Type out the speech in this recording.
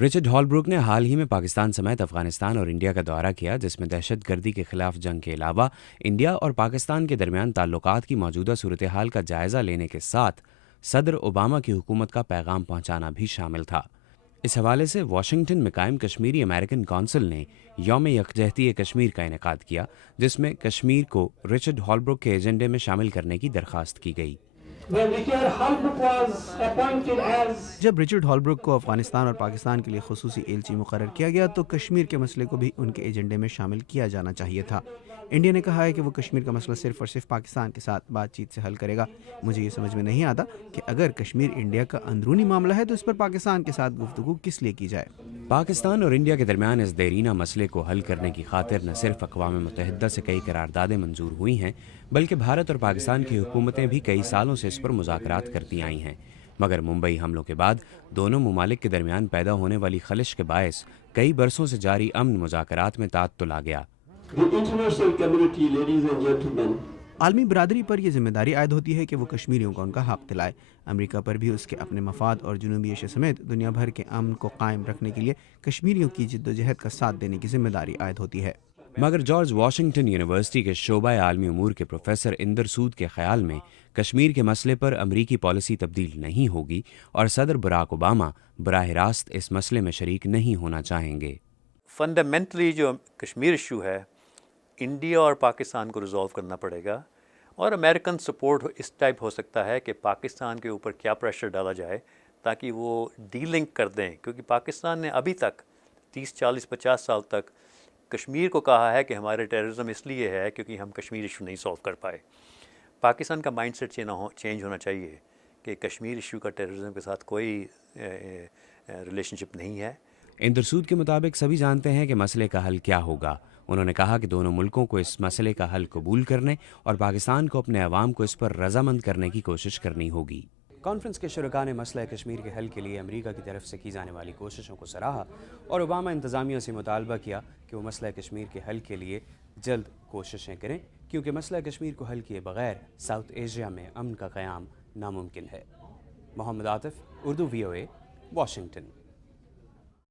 Richard ہالبروک نے حال ہی میں پاکستان سمیت افغانستان اور انڈیا کا دورہ کیا، جس میں دہشت گردی کے خلاف جنگ کے علاوہ انڈیا اور پاکستان کے درمیان تعلقات کی موجودہ صورتحال کا جائزہ لینے کے ساتھ صدر اوباما کی حکومت کا پیغام پہنچانا بھی شامل تھا۔ اس حوالے سے واشنگٹن میں قائم کشمیری امریکن کونسل نے یوم یکجہتی کشمیر کا انعقاد کیا، جس میں کشمیر کو رچرڈ ہالبروک کے ایجنڈے میں شامل کرنے کی درخواست کی گئی۔ جب رچرڈ ہالبروک کو افغانستان اور پاکستان کے لیے خصوصی ایلچی مقرر کیا گیا تو کشمیر کے مسئلے کو بھی ان کے ایجنڈے میں شامل کیا جانا چاہیے تھا۔ انڈیا نے کہا ہے کہ وہ کشمیر کا مسئلہ صرف اور صرف پاکستان کے ساتھ بات چیت سے حل کرے گا۔ مجھے یہ سمجھ میں نہیں آتا کہ اگر کشمیر انڈیا کا اندرونی معاملہ ہے تو اس پر پاکستان کے ساتھ گفتگو کس لیے کی جائے۔ پاکستان اور انڈیا کے درمیان اس دیرینہ مسئلے کو حل کرنے کی خاطر نہ صرف اقوام متحدہ سے کئی قراردادیں منظور ہوئی ہیں، بلکہ بھارت اور پاکستان کی حکومتیں بھی کئی سالوں سے اس پر مذاکرات کرتی آئی ہیں، مگر ممبئی حملوں کے بعد دونوں ممالک کے درمیان پیدا ہونے والی خلش کے باعث کئی برسوں سے جاری امن مذاکرات میں تعطل آ گیا۔ عالمی برادری پر یہ ذمہ داری عائد ہوتی ہے کہ وہ کشمیریوں کو ان کا حق دلائے۔ امریکہ پر بھی اس کے اپنے مفاد اور جنوبی ایشیا سمیت دنیا بھر کے امن کو قائم رکھنے کے لیے کشمیریوں کی جد و جہد کا ساتھ دینے کی ذمہ داری عائد ہوتی ہے۔ مگر جارج واشنگٹن یونیورسٹی کے شعبہ عالمی امور کے پروفیسر اندر سود کے خیال میں کشمیر کے مسئلے پر امریکی پالیسی تبدیل نہیں ہوگی اور صدر براک اوباما براہ راست اس مسئلے میں شریک نہیں ہونا چاہیں گے۔ فنڈامنٹلی جو کشمیر ایشو ہے انڈیا اور پاکستان کو ریزالو کرنا پڑے گا، اور امریکن سپورٹ اس ٹائپ ہو سکتا ہے کہ پاکستان کے اوپر کیا پریشر ڈالا جائے تاکہ وہ ڈی لنک کر دیں، کیونکہ پاکستان نے ابھی تک 30 40 50 سال تک کشمیر کو کہا ہے کہ ہمارے ٹیررزم اس لیے ہے کیونکہ ہم کشمیر ایشو نہیں سولو کر پائے۔ پاکستان کا مائنڈ سیٹ چینج ہونا چاہیے کہ کشمیر ایشو کا ٹیررزم کے ساتھ کوئی ریلیشن شپ نہیں ہے۔ اندر سود کے مطابق سبھی جانتے ہیں کہ مسئلے کا حل کیا ہوگا۔ انہوں نے کہا کہ دونوں ملکوں کو اس مسئلے کا حل قبول کرنے اور پاکستان کو اپنے عوام کو اس پر رضامند کرنے کی کوشش کرنی ہوگی۔ کانفرنس کے شرکاء نے مسئلہ کشمیر کے حل کے لیے امریکہ کی طرف سے کی جانے والی کوششوں کو سراہا اور اوباما انتظامیہ سے مطالبہ کیا کہ وہ مسئلہ کشمیر کے حل کے لیے جلد کوششیں کریں، کیونکہ مسئلہ کشمیر کو حل کیے بغیر ساؤتھ ایشیا میں امن کا قیام ناممکن ہے۔ محمد عاطف، اردو VOA، واشنگٹن۔